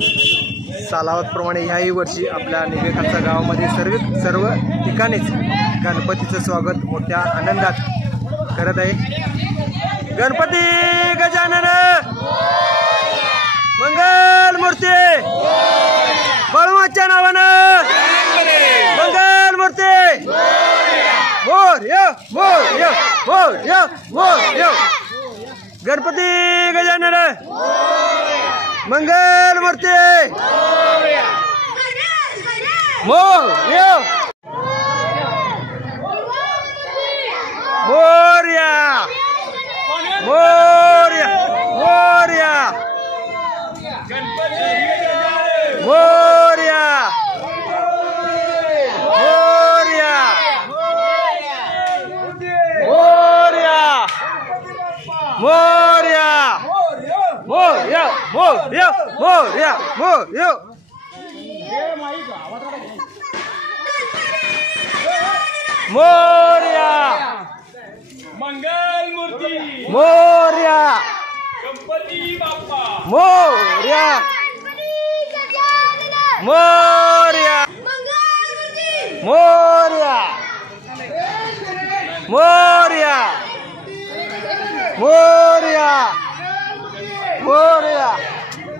सालावतप्रमाणे ह्याही वर्षी आपल्या निवेखालसा गावामध्ये सर्व ठिकाणीच गणपतीचं स्वागत मोठ्या आनंदात करत आहे। गणपती गजानन मंगल मूर्ती बळवाच्या नावानं मंगल मूर्ती मोरया मोरया मोरया मोरया गणपती गजानन मंगल मूर्ती मोरया मोरया मोरया मोरया मोरया मोरया मोरया मोरया मोरया मोरया मोरया मोरया मंगल मूर्ती मोरया गणपती बाप्पा मोरया मोरया मोरया मोरया मोरया मोरया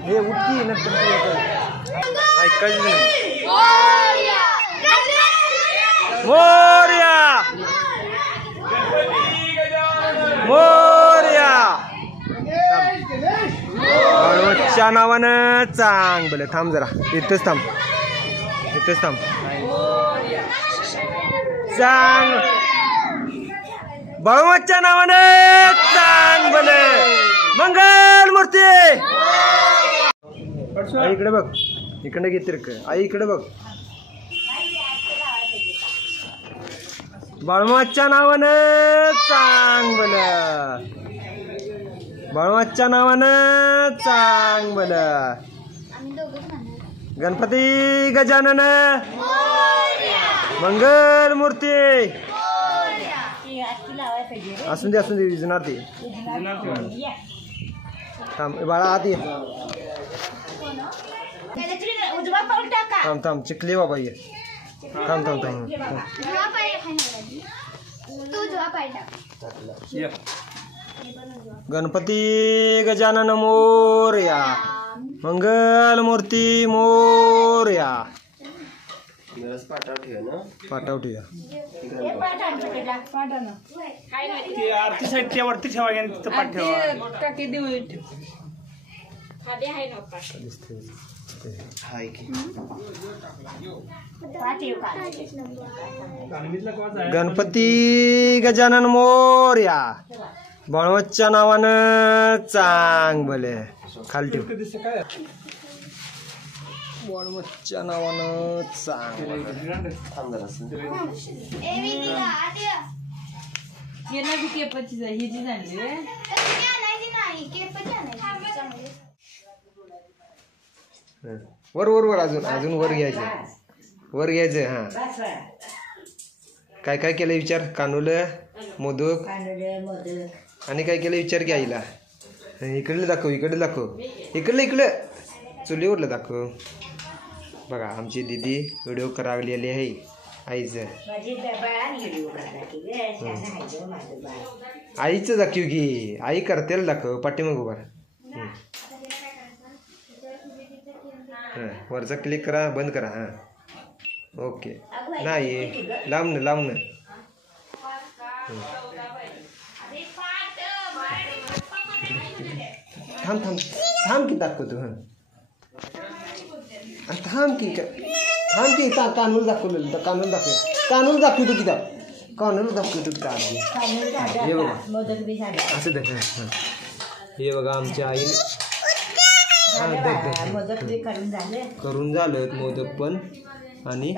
हे उठकी नंतर ऐकायचं नाही मोरया मोरया बळवतच्या नावानं चांग बरं थांब जरा इथंच थांब चांग बळवतच्या नावानं चांग बरं मंगल मूर्ती आई इकडे बघ इकडे घेते आई इकडे बघ बळवतच्या नावानं चांग बरं बळवतच्या नावानं चांग बरं गणपती गजानन मंगल मूर्ती असून दे विजणार ते थांब बाळा आत ये थांब चिखली बाबा ये थांब गणपती गजानन मोरया मंगल मूर्ती मोरया पाटाव ठेवा आरती वरती ठेवा पाठ ठेवा गणपती गजानन मोरया बळवतच्या नावानं चांग भले खाली ठेव बळवतच्या नावानं चांग वर वर वर अजून वर घ्यायचं हा काय केलं विचार कानूलं मोदक आणि काय केलं विचार की आईला इकडलं दाखव इकडलं चुलीवरलं दाखव बघा आमची दीदी व्हिडिओ करावलेली आहे आईचं आईचं दाखव की आई करतेल दाखव पाठीमाग उभा वरचा क्लिक करा बंद करा हां ओके नाही लांबन थांब की दाखवतो थांब की कानून दाखवलेलं कानून दाखवतो की कानून दाखवतो की हे बघा असं देख हे बघा आमच्या आईने करून झालं मोदक पण आणि